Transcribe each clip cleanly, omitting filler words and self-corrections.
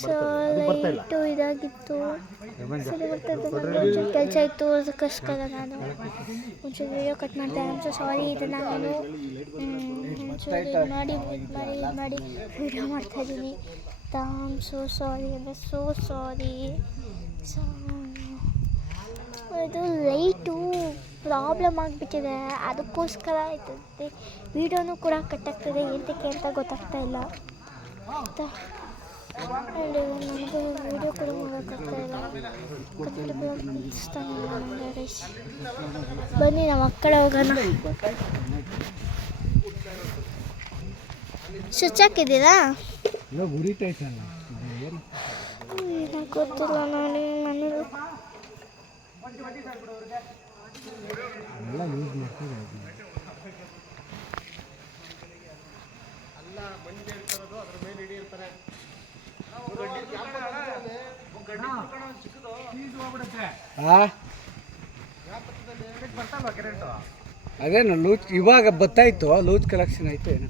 So light ಇದಾಗಿತ್ತು, ಸರಿ ಬರ್ತದೆ ಕೆಲಸ ಇತ್ತು, ಅದಕ್ಕೋಸ್ಕರ ನಾನು ಒಂಚೂರು ವೀಡಿಯೋ ಕಟ್ ಮಾಡ್ತಾ ಸೊ ಸಾರಿ. ಇದು ನಾನು ಒಂಚೂರು ಮಾಡಿ ವೀಡಿಯೋ ಮಾಡ್ತಾಯಿದ್ದೀನಿ. ಸೋ ಸಾರಿ ಅಂದರೆ ಸೋ ಸಾರಿ. ಸೊ ಇದು ಲೈಟು ಪ್ರಾಬ್ಲಮ್ ಆಗಿಬಿಟ್ಟಿದೆ, ಅದಕ್ಕೋಸ್ಕರ ಆಯ್ತದೆ ವೀಡಿಯೋನೂ ಕೂಡ ಕಟ್ಟಾಗ್ತದೆ, ಎಂತಕ್ಕೆ ಅಂತ ಗೊತ್ತಾಗ್ತಾ ಇಲ್ಲ ಆಯಿತಾ. ಆ್ಯಂಡ್ ನನಗೂ ವೀಡಿಯೋ ಕೂಡ ಮಾಡೋಕ್ಕಾಗ್ತಾ ಇಲ್ಲ, ಬನ್ನಿ ನಮ್ಮ ಮಕ್ಕಳ ಹೋಗೋಣ. ಸ್ವಿಚ್ ಹಾಕಿದ್ದೀರಾ? ಗೊತ್ತಿಲ್ಲ ನೋಡಿ ಮನೇಲಿ ಅದೇನು ಲೂಚ್ ಇವಾಗ ಬತ್ತಾಯ್ತು, ಲೂಚ್ ಕಲೆಕ್ಷನ್ ಆಯ್ತು ಏನು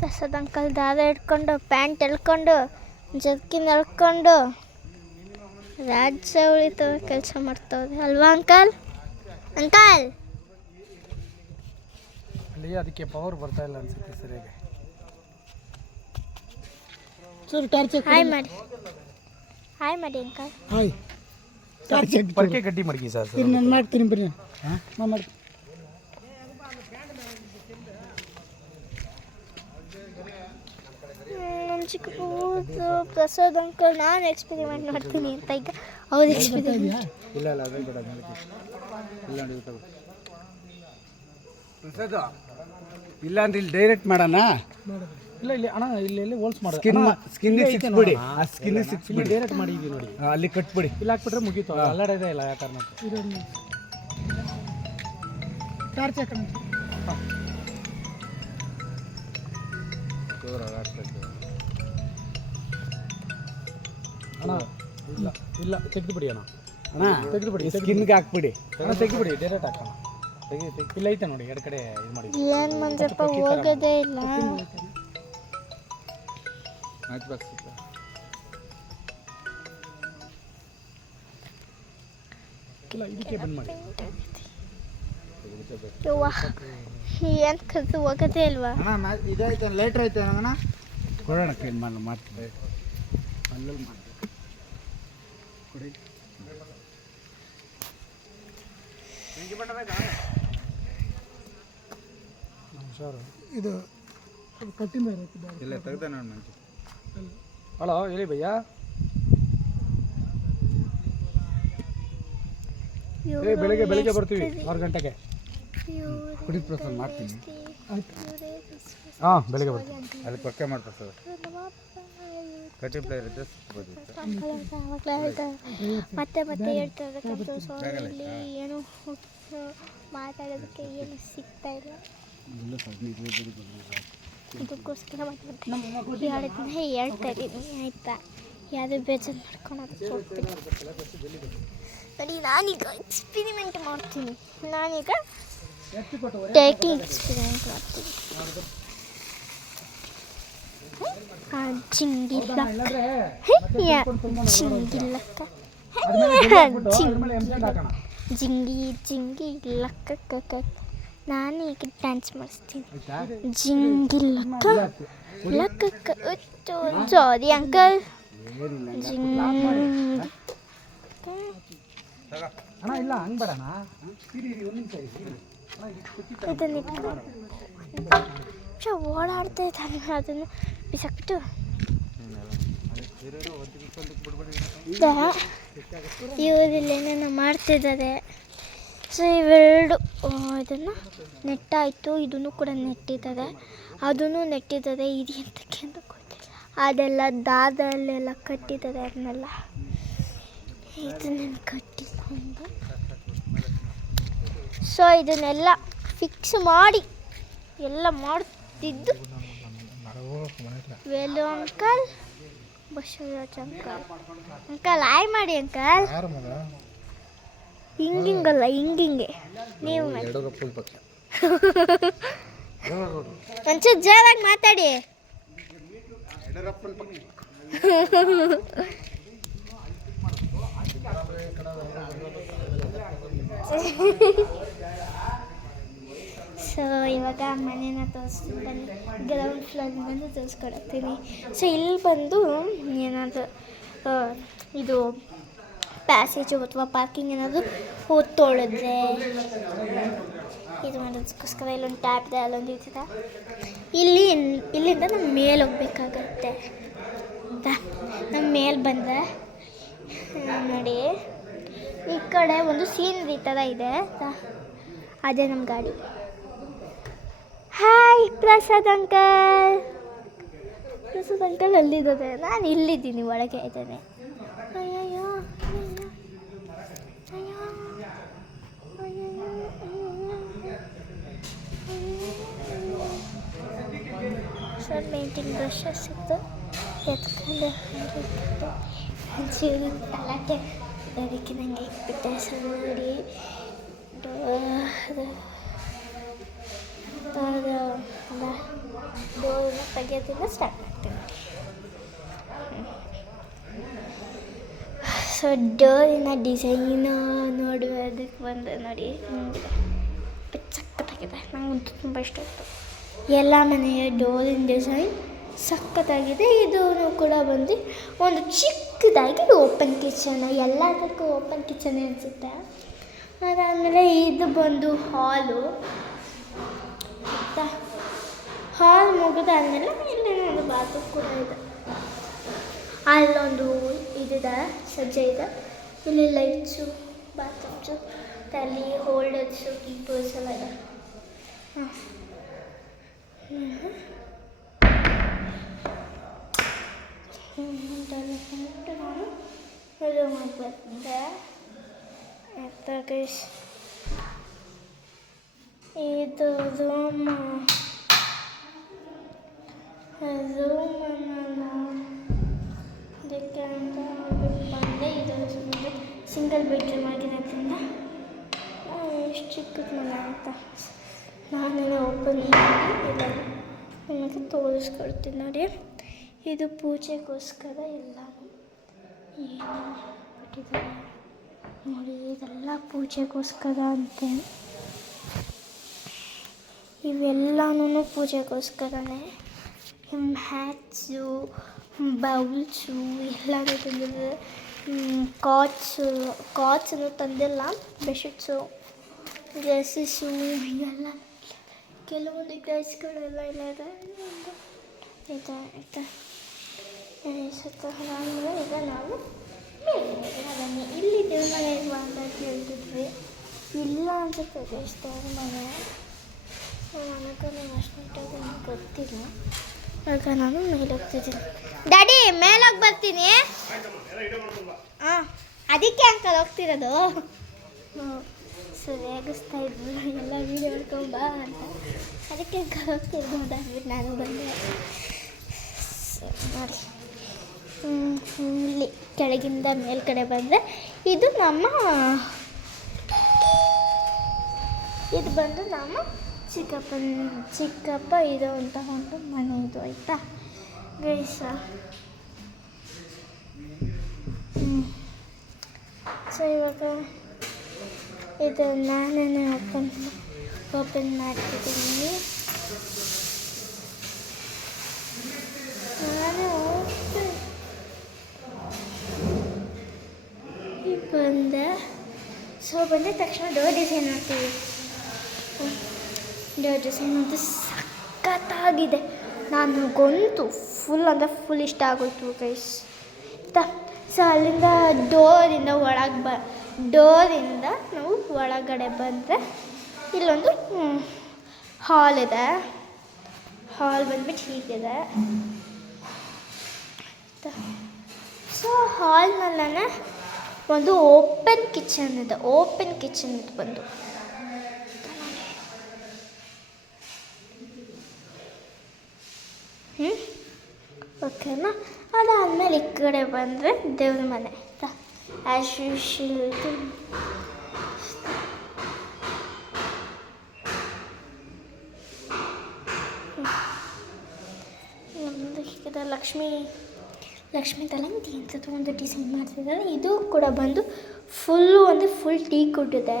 ಪ್ರಸಾದ್ ಅಂಕಲ್ ದಾರ ಹಿಡ್ಕೊಂಡು ಪ್ಯಾಂಟ್ ಎಳ್ಕೊಂಡು ಜರ್ಕಿನ್ ಎಳ್ಕೊಂಡು ರಾಜ್ಯ ಉಳಿತ ಕೆಲಸ ಮಾಡ್ತವ್ರೆ ಅಲ್ವಾ ಅಂಕಲ್? ಅಂಕಲ್ ಅಲ್ಲಿ ಅದಕ್ಕೆ ಪವರ್ ಬರ್ತಾ ಇಲ್ಲ ಅನ್ಸುತ್ತೆ ಸರಿಯಾಗಿ. ಹಾಯ್ ಮಾಡಿ ಅಂಕಲ್. ಹಾಯ್ ಪರ್ಕೆ ಗಟ್ಟಿ ಮಡಗಿ ಸರ್ ನಾನು ಮಾಡ್ತೀನಿ ಬರ್ರಿ. ಹಾಂ ಮಾಡ್ತೀನಿ. ನಮ್ಮ ಚಿಕ್ಕ ಕೂತು ಪ್ರಸಾದ್ ಅಂಕಲ್ ನಾನು ಎಕ್ಸ್ಪೆರಿಮೆಂಟ್ ಮಾಡ್ತೀನಿ ಅಂತ ಈಗ ಅವ್ರು ಎಕ್ಸ್ಪೆರಿಮೆಂಟ್ ಇಲ್ಲ ಅದೇ ಬೇಡ ಪ್ರಸಾದ್ ಇಲ್ಲ ಅಂದ್ರೆ ಇಲ್ಲಿ ಡೈರೆಕ್ಟ್ ಮಾಡೋಣ. ಇಲ್ಲ ಇಲ್ಲಿ ಅಣ್ಣ ಇಲ್ಲಿ ಹೋಲ್ಸ್ ಮಾಡಿ ಸ್ಕಿನ್ನಿಗೆ ಸಿಕ್ಸ್ಬಿಡಿ, ಆ ಸ್ಕಿನ್ನಿಗೆ ಸಿಕ್ಸ್ಬಿಡಿ, ಡೈರೆಕ್ಟ್ ಮಾಡಿದ್ವಿ ನೋಡಿ, ಅಲ್ಲಿ ಕಟ್ಬಿಡಿ. ಇಲ್ಲಿ ಹಾಕ್ಬಿಟ್ರೆ ಮುಗೀತು, ಅಲ್ಲಾಡೋದೇ ಇಲ್ಲ ಯಾವ ಕಾರಣಕ್ಕೆ. ಟಾರ್ಚ್ ಹಾಕೋಣ ಅಣ್ಣ. ಇಲ್ಲ ಇಲ್ಲ ತೆಗೆದುಬಿಡಿ ಅಣ್ಣ, ತೆಗೆದುಬಿಡಿ, ಸ್ಕಿನ್ಗೆ ಹಾಕ್ಬಿಡಿ, ತೆಗೆದುಬಿಡಿ, ಡೈರೆಕ್ಟ್ ಹಾಕೋಣ. ಇಲ್ಲ ಐತೆ ನೋಡಿ ಎರಡು ಕಡೆ ಇದು ಮಾಡಿ. ಏನು ಮಂಜಪ್ಪ ಹೋಗೋದೇ ಇಲ್ಲ. ಇಲ್ಲ ಇದಕ್ಕೆ ಬಂದ್ ಮಾಡಿ. ಏನು ಕದ್ದು ಹೋಗೋದೇ ಇಲ್ವಾ? ಇದೈತೆ ಲೈಟ್ರ್ ಐತೆ ಅಣ್ಣ, ಕೊಡೋಣ ಕೈ ಮಾಡ್ತೀವಿ ಅಲ್ಲಲ್ಲಿ ಮಾಡಿ ಕೊಡಿ. ಇದು ಕಟ್ಟಿಂದ ಇಲ್ಲ ತೆಗ್ದ ನಾನು ಮಂಚು. ಹಲೋ ಹೇಳಿ ಭಯ್ಯ. ಬೆಳಿಗ್ಗೆ ಬರ್ತೀವಿ 6 ಗಂಟೆಗೆ. ಕುಡಿದ ಪ್ರಸಾದ ಮಾಡ್ತೀನಿ. ಹಾಂ ಬೆಳಿಗ್ಗೆ ಬರ್ತೀವಿ. ಅಲ್ಲಿ ಪಕ್ಕ ಮಾಡಿ ಪ್ರಸಾದ ಕಟ್ಟಿ ಪ್ಲೇಯರ್ ಇದ್ದರೆ ಮತ್ತೆ ಹೇಳ್ತಾರೆ ಸಾರಿ, ಏನು ಮಾತಾಡೋದಕ್ಕೆ ಏನು ಸಿಗ್ತಾ ಇಲ್ಲ, ಅದಕ್ಕೋಸ್ಕರ ಹೇಳ್ತಾ ಇದ್ದೀನಿ ಆಯಿತಾ. ಯಾರು ಬೇಜಾರು ಮಾಡ್ಕೊಳೋದು ಹೋಗ್ತೀನಿ ನೋಡಿ. ನಾನೀಗ ಎಕ್ಸ್ಪೆರಿಮೆಂಟ್ ಮಾಡ್ತೀನಿ, ನಾನೀಗ ಟೇಕಿಂಗ್ ಎಕ್ಸ್ಪೆರಿಮೆಂಟ್ ಮಾಡ್ತೀನಿ. ಜಿಂಗಿಲ್ಲಕ್ಕ ಜಿಂಗಿ ಲಕ್ಕ ನಾನು ಈಗ ಡ್ಯಾನ್ಸ್ ಮಾಡಿಸ್ತೀನಿ. ಜಿಂಗಿಲ್ಲಕ್ಕ ಲಕ್ಕ ಸಾರಿ ಅಂಕಲ್. ಇಲ್ಲ ಹಂಗೆ ಬೇಡಣ, ಓಡಾಡ್ತಾ ಇದ್ದಾನೆ, ಅದನ್ನು ಬಿಸಾಕ್ಬಿಟ್ಟು ಇವರಿಲ್ಲೇನೇನೋ ಮಾಡ್ತಿದ್ದಾರೆ. ಸೊ ಇವೆರಡು ಇದನ್ನು ನೆಟ್ಟಾಯಿತು, ಇದನ್ನು ಕೂಡ ನೆಟ್ಟಿದ್ದಾರೆ, ಅದನ್ನು ನೆಟ್ಟಿದ್ದಾರೆ. ಇದು ಎಂತಕ್ಕೆ ಅಂತ ಗೊತ್ತಿಲ್ಲ, ಅದೆಲ್ಲ ದಾರದಲ್ಲೆಲ್ಲ ಕಟ್ಟಿದ್ದಾರೆ, ಅದನ್ನೆಲ್ಲ ಇದನ್ನೇನು ಕಟ್ಟಿಲ್ಲ ಒಂದು. ಸೊ ಇದನ್ನೆಲ್ಲ ಫಿಕ್ಸ್ ಮಾಡಿ ಎಲ್ಲ ಮಾಡ್ತಿದ್ದು Velu uncle, Basavaraj uncle. Uncle hi ಮಾಡಿ ಅಂಕಲ್. ಹಿಂಗಿಂಗಲ್ಲ ಹಿಂಗಿಂಗೆ ನೀವು ಒಂಚೂರು ಜೋರಾಗಿ ಮಾತಾಡಿ. ಸೊ ಇವಾಗ ಮನೇನ ತೋರಿಸ್ತೀನಿ ಬನ್ನಿ. ಗ್ರೌಂಡ್ ಫ್ಲೋರ್ ಬಂದು ತೋರಿಸ್ಕೊಡತ್ತೀನಿ. ಸೊ ಇಲ್ಲಿ ಬಂದು ಏನಾದರೂ ಇದು ಪ್ಯಾಸೇಜು ಅಥವಾ ಪಾರ್ಕಿಂಗ್ ಏನಾದರೂ ತೊಳೆದ್ರೆ ಇದು ಮಾಡೋದಕ್ಕೋಸ್ಕರ ಇಲ್ಲೊಂದು ಟ್ಯಾಪ್ ಇದೆ, ಅಲ್ಲೊಂದು ಇರ್ತದೆ. ಇಲ್ಲಿಂದ ನಮ್ಮ ಮೇಲೆ ಹೋಗ್ಬೇಕಾಗತ್ತೆ. ನಮ್ಮ ಮೇಲೆ ಬಂದರೆ ನೋಡಿ ಈ ಕಡೆ ಒಂದು ಸೀನರಿ ಥರ ಇದೆ, ಅದೇ ನಮ್ಮ ಗಾಡಿ. Hi Prasad uncle. Prasad uncle ಅಲ್ಲಿದ್ದಾರೆ, ನಾನು ಇಲ್ಲಿದ್ದೀನಿ, ಒಳಗೆ ಇದ್ದೇನೆ. ಅಯ್ಯಯ್ಯೋ ಸರ್ ಪೇಂಟಿಂಗ್ ಬ್ರಷಸ್ ಸಿಕ್ತು, ಎತ್ಕೊಂಡು ಒಂಚೂರು ತಲಾಟೆ ಅದಕ್ಕೆ ನನಗೆ ಇಟ್ಬಿಟ್ಟೆ. ಸೊ ನೋಡಿ ಡೋರನ್ನ ತೆಗೆಯೋದ್ರಿಂದ ಸ್ಟಾರ್ಟ್ ಮಾಡ್ತೀನಿ. ಸೊ ಡೋರಿನ ಡಿಸೈನು ನೋಡುವುದಕ್ಕೆ ಬಂದು ನೋಡಿ ಸಖತ್ತಾಗಿದೆ, ನನಗಂತೂ ತುಂಬ ಇಷ್ಟ ಆಯಿತು. ಎಲ್ಲ ಮನೆಯ ಡೋರಿನ ಡಿಸೈನ್ ಸಖತ್ತಾಗಿದೆ. ಇದೂ ಕೂಡ ಬಂದು ಒಂದು ಚಿಕ್ಕದಾಗಿ ಓಪನ್ ಕಿಚನ್, ಎಲ್ಲದಕ್ಕೂ ಓಪನ್ ಕಿಚನ್ ಅನಿಸುತ್ತೆ. ಅದಾದಮೇಲೆ ಇದು ಬಂದು ಹಾಲು. ಹಾಲ್ ಮುಗಿದಾದ್ಮೇಲೆ ಇಲ್ಲಿ ಒಂದು ಬಾತ್ರೂಮ್ ಕೂಡ ಇದೆ, ಅಲ್ಲೊಂದು ಇದಿದೆ, ಸಜ್ಜೆ ಇದೆ. ಇಲ್ಲಿ ಲೈಟ್ಸು, ಬಾತ್ರೂಮ್ಸು, ಅಲ್ಲಿ ಹೋಲ್ಡರ್ಸು, ಕೀಪರ್ಸ್ ಎಲ್ಲ ಇದೆ. ನಾನು ಇದು ಮಾಡ್ಬಂದೆ ಇದು ರೂಮನ್ನು ಅದಕ್ಕೆ ಅಂತ ಬಂದೆ. ಇದು ಸಿಂಗಲ್ ಬೆಡ್ರೂಮ್ ಆಗಿರೋದ್ರಿಂದ ಎಷ್ಟು ಚಿಕ್ಕದು ಮನೆ ಅಂತ ನಾನೆಲ್ಲ ಓಪನ್ ಮಾಡಿ ಇಲ್ಲ ನಿಮಗೆ ತೋರಿಸ್ಕೊಡ್ತೀನಿ ನೋಡಿ. ಇದು ಪೂಜೆಗೋಸ್ಕರ ಎಲ್ಲ ಏನು ಬಿಟ್ಟಿದ್ದಾರೆ ನೋಡಿ, ಇದೆಲ್ಲ ಪೂಜೆಗೋಸ್ಕರ ಅಂತೆ. ಇವೆಲ್ಲನೂ ಪೂಜೆಗೋಸ್ಕರನೇ. ಹ್ಯಾಟ್ಸು, ಬೌಲ್ಸು ಎಲ್ಲನೂ ತಂದಿದೆ. ಕಾಟ್ಸನ್ನು ತಂದಿಲ್ಲ, ಬೆಡ್ಶೀಟ್ಸು, ಡ್ರೆಸ್ಸಸ್ಸು ಎಲ್ಲ ಕೆಲವೊಂದು ಡ್ರೆಸ್ಗಳೆಲ್ಲ ಇಲ್ಲ ಇದೆ. ಆಯಿತಾ ಅದಾದಮೇಲೆ ಈಗ ನಾವು ಬನ್ನಿ. ಇಲ್ಲಿ ದೇವ್ರ ಮನೆ ಇಲ್ವಾ ಅಂತ ಕೇಳ್ತಿದ್ವಿ. ಇಲ್ಲ ಅನ್ಸುತ್ತೆ ದೇವಸ್ಥಾನ ಮನೆ, ನನಗೂ ಅಷ್ಟು ನೀಟಾಗಿ ನನಗೆ ಗೊತ್ತಿಲ್ಲ. ಆಗ ನಾನು ಮೇಲೆ ಹೋಗ್ತಿದ್ದೀನಿ. ಡ್ಯಾಡಿ ಮೇಲೋಗಿ ಬರ್ತೀನಿ. ಹಾಂ ಅದಕ್ಕೆ ಅಂಕಲ್ ಹೋಗ್ತಿರೋದು. ಸರಿ ರೇಗಿಸ್ತಾ ಇದ್ರು ಎಲ್ಲ ವೀಡಿಯೋ ಹಿಡ್ಕೊಂಬ ಅಂತ, ಅದಕ್ಕೆ ಅಂಕಲ್ ಹೋಗ್ತಿರೋದು ಅಂತ ಅಂದ್ಬಿಟ್ಟು ನಾನು ಬಂದೆ. ನೋಡಿ ಇಲ್ಲಿ ಕೆಳಗಿಂದ ಮೇಲ್ಗಡೆ ಬಂದರೆ ಇದು ಬಂದು ನಮ್ಮ ಚಿಕ್ಕಪ್ಪ ಇರೋ ಅಂತ ಒಂದು ಮನೆ ಇದು. ಆಯಿತಾ ಗೈಸ? ಸೊ ಇವಾಗ ಇದು ನಾನೇ ಓಪನ್ ಮಾಡ್ತಿದ್ದೀನಿ. ನಾನು ಬಂದೆ. ಸೊ ಬಂದ ತಕ್ಷಣ ಡೋರ್ ಡಿಸೈನ್ ಮಾಡ್ತೀವಿ. ಡೋರ್ ಡಿಸೈನ್ ಅಂತೂ ಸಖತ್ತಾಗಿದೆ, ನನಗಂತೂ ಫುಲ್ ಇಷ್ಟ ಆಗೋಯ್ತು ಗೈಸ್. ಸೊ ಅಲ್ಲಿಂದ ಡೋರಿಂದ ನಾವು ಒಳಗಡೆ ಬಂದರೆ ಇಲ್ಲೊಂದು ಹಾಲ್ ಇದೆ. ಹಾಲ್ ಬಂದ್ಬಿಟ್ಟು ಹೀಗಿದೆ. ಸೊ ಹಾಲ್ನಲ್ಲೇ ಒಂದು ಓಪನ್ ಕಿಚನ್ ಇದೆ. ಇದು ಬಂದು ಓಕೆನಾ? ಅದಾದಮೇಲೆ ಈ ಕಡೆ ಬಂದರೆ ದೇವ್ರ ಮನೆ ಆ್ಯಸ್ ಯೂಶುವಲ್. ಇದು ಲಕ್ಷ್ಮೀ ತಲಂಗಿ ಅಂತ ಒಂದು ಡಿಸೈನ್ ಮಾಡ್ತಿದ್ದಾರೆ. ಇದು ಕೂಡ ಬಂದು ಫುಲ್ ಟೀ ಕುಡ್ಡಿದೆ.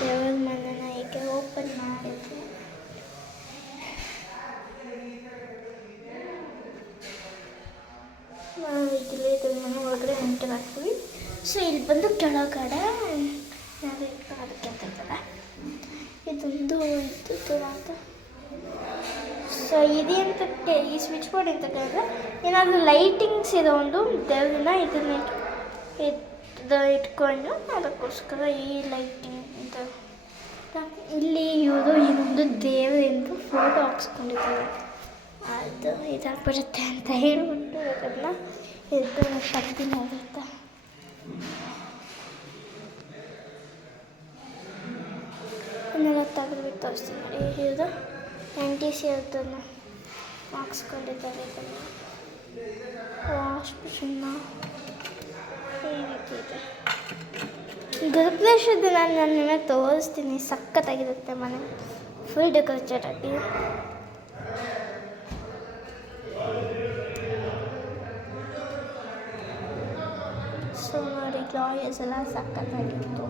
ದೇವರ ಮನೆನ ಹೀಗೆ ಓಪನ್ ಮಾಡಿದ್ವಿ. ನಾವು ಇದರಲ್ಲಿ ಇದ್ರ ಮನೆ ಒಳಗಡೆ ಎಂಟರ್ ಆಗ್ತೀವಿ. ಸೊ ಇಲ್ಲಿ ಬಂದು ಕೆಳಗಡೆ ಅದಕ್ಕೆ ಅಂತ ಇದ್ದಾರೆ. ಇದೊಂದು ಇದು ಥರ ಅಂತ. ಸೊ ಇದು ಅಂತ ಈ ಸ್ವಿಚ್ ಬೋರ್ಡ್ ಅಂತ ಕೇಳಿದ್ರೆ ಏನಾದರೂ ಲೈಟಿಂಗ್ಸ್ ಇರೋ ಒಂದು ದೇವ್ರನ್ನ ಇದನ್ನ ಇಟ್ಕೊಂಡು ಅದಕ್ಕೋಸ್ಕರ ಈ ಲೈಟಿಂಗ್ ಅಂತ. ಇಲ್ಲಿ ಇವರು ಇನ್ನೊಂದು ದೇವರಿಂದು ಫೋಟೋ ಹಾಕ್ಸ್ಕೊಂಡಿದ್ದಾರೆ. ಅದು ಇದಾಗ ಬರುತ್ತೆ ಅಂತ ಹೇಳ್ಬಿಟ್ಟು ಅದನ್ನು ಇದು ಶಕ್ತಿ ಆಗುತ್ತೆ. ಇನ್ನೆಲ್ಲ ತೆಗೆದುಬಿಟ್ಟು ತೋರಿಸ್ತೀನಿ ನೋಡಿ. ಇದು NTC ಅದನ್ನು ಹಾಕ್ಸ್ಕೊಂಡಿದ್ದಾರೆ. ಇದನ್ನು ಅಷ್ಟು ಚಿನ್ನ ಈ ರೀತಿ ಇದೆ. ಗೃಹಪ್ರವೇಶದ್ದು ನಾನು ನಿಮಗೆ ತೋರಿಸ್ತೀನಿ. ಸಖತ್ತಾಗಿರುತ್ತೆ ಮನೆ ಫುಲ್ ಡೆಕೋರೇಟೆಡ್ ಆಗಿ. ಸೊ ನೋಡಿ ಲಾಯರ್ಸ್ ಎಲ್ಲ ಸಖತ್ತಾಗಿತ್ತು.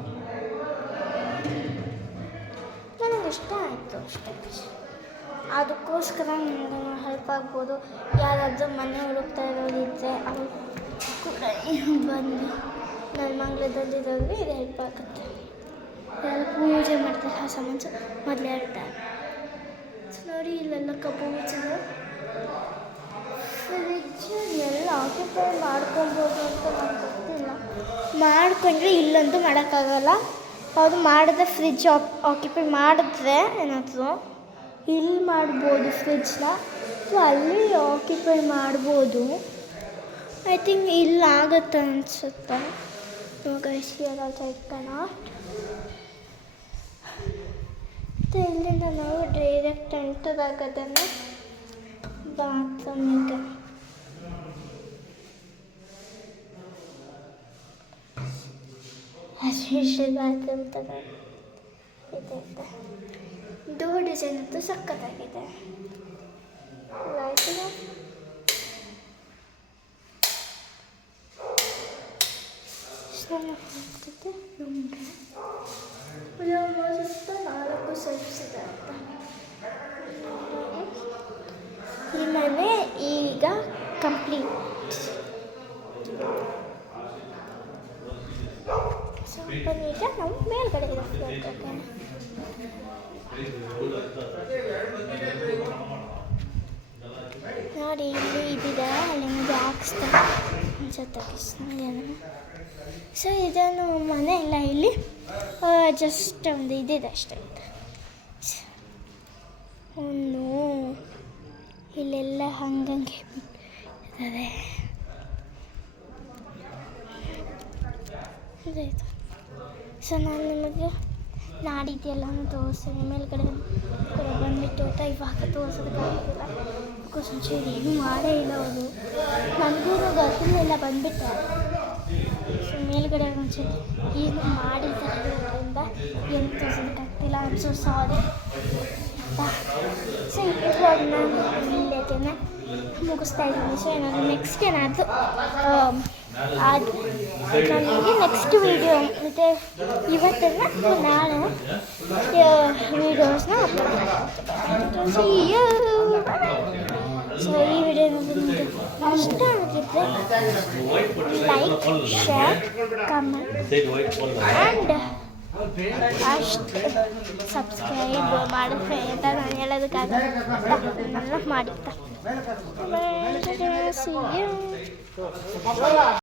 ನನಗೆ ಇಷ್ಟ ಆಯಿತು ಅಷ್ಟೇ. ಅದಕ್ಕೋಸ್ಕರ ನನಗೆ ಹೆಲ್ಪ್ ಆಗ್ಬೋದು. ಯಾರಾದರೂ ಮನೆ ಹುಡುಕ್ತಾ ಇರೋದಿದ್ದರೆ ಅವರು ಕೂಡ ಬಂದು ನನ್ನ ಮಂಗಳದಲ್ಲಿರೋರಿಗೆ ಇದು ಹೆಲ್ಪ್ ಆಗುತ್ತೆ. ಯಾರು ಪೂಜೆ ಮಾಡ್ತಾರೆ ಆ ಸಾಮಾನು ಮೊದಲೇ ಹೇಳ್ತಾರೆ. ನೋಡಿ ಇಲ್ಲೆಲ್ಲ ಕಬೋರ್ಡ್ಸಿದೆ. ಫ್ರಿಡ್ಜ್ ಎಲ್ಲ ಆಕ್ಯುಪೈ ಮಾಡ್ಕೊಬೋದು ಅಂತ ನನಗೆ ಗೊತ್ತಿಲ್ಲ. ಮಾಡ್ಕೊಂಡ್ರೆ ಇಲ್ಲಂತೂ ಮಾಡೋಕ್ಕಾಗಲ್ಲ. ಅದು ಮಾಡಿದ್ರೆ ಫ್ರಿಡ್ಜ್ ಆಕ್ಯುಪೈ ಮಾಡಿದ್ರೆ ಏನಾದರೂ ಇಲ್ಲಿ ಮಾಡ್ಬೋದು ಫ್ರಿಡ್ಜ್ನ. ಸೊ ಅಲ್ಲಿ ಆಕ್ಯುಪೈ ಮಾಡ್ಬೋದು. ಐ ಥಿಂಕ್ ಇಲ್ಲಿ ಆಗುತ್ತೆ ಅನಿಸುತ್ತೆ. ಮತ್ತು ಇಲ್ಲಿಂದ ನಾವು ಡೈರೆಕ್ಟ್ ಎಂಟರ್ ಆಗೋದನ್ನು ಬಾತ್ರೂಮಿಗೆ. ಬಾತ್ರೂಮ್ ಥರ ಇದೆ. ಡೋರ್ ಡಿಸೈನ್ ಅಂತೂ ಸಖತ್ತಾಗಿದೆ. ಲೈಟಿನ ಸ್ನಾನ ಮಾಡ್ತಿದ್ದೆ. ಸುತ್ತ 4 ಸೆಲ್ಫ್ಸ್ ಇದೆ ಅಂತ. ಈ ಮನೆ ಈಗ ಕಂಪ್ಲೀಟ್. ಸ್ವಲ್ಪ ಈಗ ನಾವು ಮೇಲ್ಗಡೆ ಇರೋಣ. ನೋಡಿ ಇಲ್ಲಿ ಇದಿದೆ. ಅಲ್ಲಿ ಮುಂದೆ ಹಾಕಿಸ್ತಾರೆ ಅನ್ಸುತ್ತೆ. ಸೊ ಇದನ್ನು ಮನೆ ಇಲ್ಲ, ಇಲ್ಲಿ ಜಸ್ಟ್ ಒಂದು ಇದಿದೆ ಅಷ್ಟೇ. ಒಂದು ಇಲ್ಲೆಲ್ಲ ಹಂಗಂಗೆ ಇದ್ದಾರೆ. ಇದಾಯಿತು. ಸೊ ನಾನು ನಿಮಗೆ ನಾಡಿದ್ದೆಲ್ಲನೂ ತೋರಿಸ್ತೀನಿ. ಮೇಲ್ಗಡೆ ಬಂದುಬಿಟ್ಟು ಇವಾಗ ತೋರಿಸೋದಕ್ಕಾಗೋದಿಲ್ಲ. ಬಿಕಾಸ್ ಒಂಚೂರು ಏನೂ ಮಾಡೇ ಇಲ್ಲ ಅವರು. ನನಗೂ ಗೊತ್ತಿಲ್ಲ ಬಂದುಬಿಟ್ಟೆ. ಸೊ ಮೇಲ್ಗಡೆ ಒಂಚೂರು ಏನು ಮಾಡಿದ್ದರಿಂದ ಏನು ತೋರಿಸೋದಕ್ಕಾಗ್ತಿಲ್ಲ. I am so sorry. So ಇವಾಗ ನಾನು ಇಲ್ಲೇ ಮುಗಿಸ್ತಾ ಇದ್ದೀನಿ. ಸೊ ಏನಾದರೂ ನೆಕ್ಸ್ಟ್ ಏನಾದರೂ ಅದು ನನಗೆ ನೆಕ್ಸ್ಟ್ ವೀಡಿಯೋ ಮತ್ತು ಇವತ್ತನ್ನು ನಾಳೆ ವೀಡಿಯೋಸ್ನ ಅಪ್ಲೋಡ್ ಮಾಡ್ತೀನಿ. ಸೊ ಈ ವಿಡಿಯೋ ನಿಮಗೆ ಇಷ್ಟ ಆಗಿದ್ದರೆ ಲೈಕ್, ಶೇರ್, ಕಮೆಂಟ್ ಆ್ಯಂಡ್ ಅಷ್ಟು ಸಬ್ಸ್ಕ್ರೈಬ್ ಮಾಡಿದ್ರೆ ಅಂತ ನಾನು ಹೇಳೋದಕ್ಕಾಗಲ್ಲ. ಮಾಡಿರ್ತಾ.